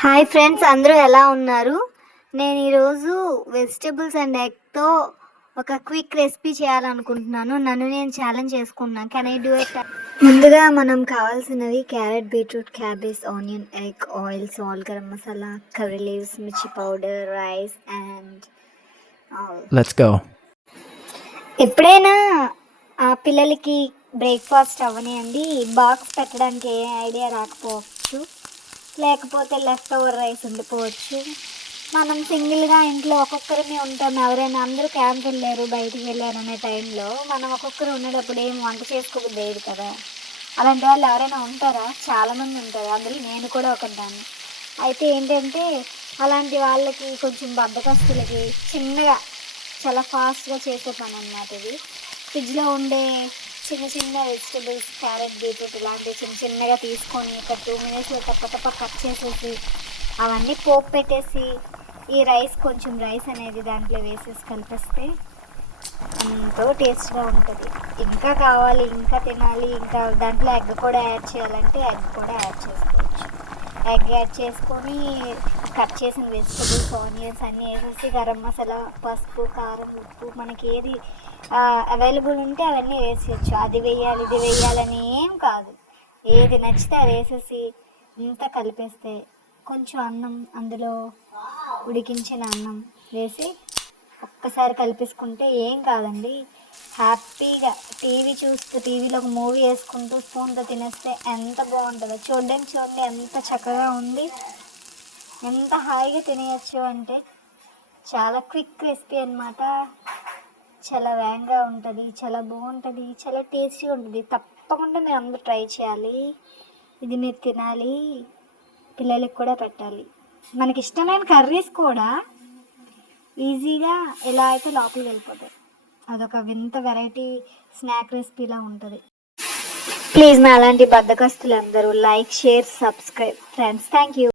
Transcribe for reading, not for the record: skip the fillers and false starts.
Hi friends, అందరూ ఎలా ఉన్నారు? నేను ఈరోజు వెజిటబుల్స్ అండ్ ఎగ్తో ఒక క్విక్ రెసిపీ చేయాలనుకుంటున్నాను. నన్ను నేను ఛాలెంజ్ చేసుకున్నాను. Can I do it? ముందుగా మనం కావాల్సినవి carrot, beetroot, cabbage, onion, egg, oil, salt, garam masala, curry leaves, mirchi powder, rice and let's go. ఎప్పుడైనా పిల్లలకి బ్రేక్ఫాస్ట్ అవ్వనియండి, బాక్స్ పెట్టడానికి ఏ ఐడియా రాకపోవచ్చు, లేకపోతే లెఫ్ట్ ఓవర్ రైస్ ఉండిపోవచ్చు. మనం సింగిల్గా ఇంట్లో ఒక్కొక్కరిని ఉంటాం. ఎవరైనా అందరూ క్యాంప్ వెళ్ళారు, బయటికి వెళ్ళారు అనే టైంలో మనం ఒక్కొక్కరు ఉండేటప్పుడు ఏం వంట చేసుకోబుద్ది లేదు కదా. అలాంటి వాళ్ళు ఎవరైనా ఉంటారా? చాలామంది ఉంటారు, అందులో నేను కూడా ఒకదాన్ని. అయితే ఏంటంటే అలాంటి వాళ్ళకి, కొంచెం బద్ధకస్తులకి చిన్నగా చాలా ఫాస్ట్గా చేసే పని అన్నమాట ఇది. ఫ్రిడ్జ్లో ఉండే చిన్న చిన్న వెజిటబుల్స్, క్యారెట్, బీట్రూట్ ఇలాంటివి చిన్న చిన్నగా తీసుకొని ఒక 2 minutesలో తప్ప కట్ చేసేసి అవన్నీ పోపు పెట్టేసి ఈ కొంచెం రైస్ అనేది దాంట్లో వేసేసి కలిపేస్తే ఎంతో టేస్ట్గా ఉంటుంది. ఇంకా కావాలి, ఇంకా తినాలి, ఇంకా దాంట్లో ఎగ్ కూడా యాడ్ చేయాలంటే ఎగ్ కూడా యాడ్ చేసుకోవచ్చు. ఎగ్ యాడ్ చేసుకొని కట్ చేసిన వెజిటబుల్స్, ఆనియన్స్ అన్నీ వేసేసి గరం మసాలా, పసుపు, కారం, ఉప్పు మనకి ఏది అవైలబుల్ ఉంటే అవన్నీ వేసేయచ్చు. అది వేయాలి, ఇది వేయాలని ఏం కాదు, ఏది నచ్చితే అది వేసేసి ఇంతా కలిపేస్తే కొంచెం అన్నం, అందులో ఉడికించిన అన్నం వేసి ఒక్కసారి కలిపేసుకుంటే ఏం కాదండి. హ్యాపీగా టీవీలో ఒక మూవీ వేసుకుంటూ స్పూన్తో తినేస్తే ఎంత బాగుంటుందో. చూడండి ఎంత చక్కగా ఉంది, ఎంత హాయిగా తినేయచ్చు. అంటే చాలా క్విక్ రెసిపీ అన్నమాట. చాలా వేగంగా ఉంటుంది, చాలా బాగుంటుంది, చాలా టేస్టీగా ఉంటుంది. తప్పకుండా మీరు అందరూ ట్రై చేయాలి. ఇది మీరు తినాలి, పిల్లలకి కూడా పెట్టాలి. మనకి ఇష్టమైన కర్రీస్ కూడా ఈజీగా ఎలా అయితే లోపలికి వెళ్ళిపోతాయి. అదొక వింత వెరైటీ స్నాక్ రెసిపీలా ఉంటుంది. ప్లీజ్ మా అలాంటి బద్దకస్తులు అందరూ like, share, subscribe friends. Thank you.